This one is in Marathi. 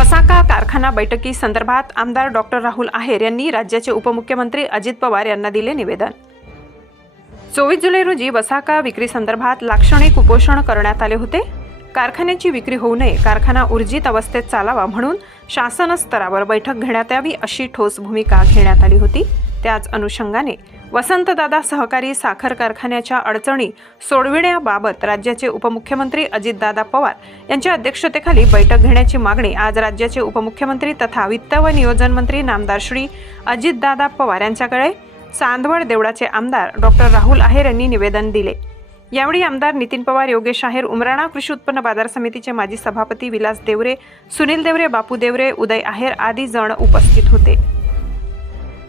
वसाका कारखाना बैठकी संदर्भात आमदार डॉक्टर राहुल आहेर यांनी राज्याचे उपमुख्यमंत्री अजित पवार यांना दिले निवेदन. चोवीस जुलै रोजी वसाका विक्री संदर्भात लाक्षणिक उपोषण करण्यात आले होते. कारखान्याची विक्री होऊ नये कारखाना ऊर्जित अवस्थेत चालावा म्हणून शासन स्तरावर बैठक घेण्यात यावी अशी ठोस भूमिका घेण्यात आली होती. त्याच अनुषंगाने वसंतदादा सहकारी साखर कारखान्याच्या अडचणी सोडविण्याबाबत राज्याचे उपमुख्यमंत्री अजितदादा पवार यांच्या अध्यक्षतेखाली बैठक घेण्याची मागणी आज राज्याचे उपमुख्यमंत्री तथा वित्त व नियोजन मंत्री नामदार श्री अजितदादा पवार यांच्याकडे चांदवड देवळाचे आमदार डॉक्टर राहुल आहेर यांनी निवेदन दिले. यावेळी आमदार नितीन पवार योगेश आहेर उमराणा कृषी उत्पन्न बाजार समितीचे माजी सभापती विलास देवरे सुनील देवरे बापू देवरे उदय आहेर आदी जण उपस्थित होते.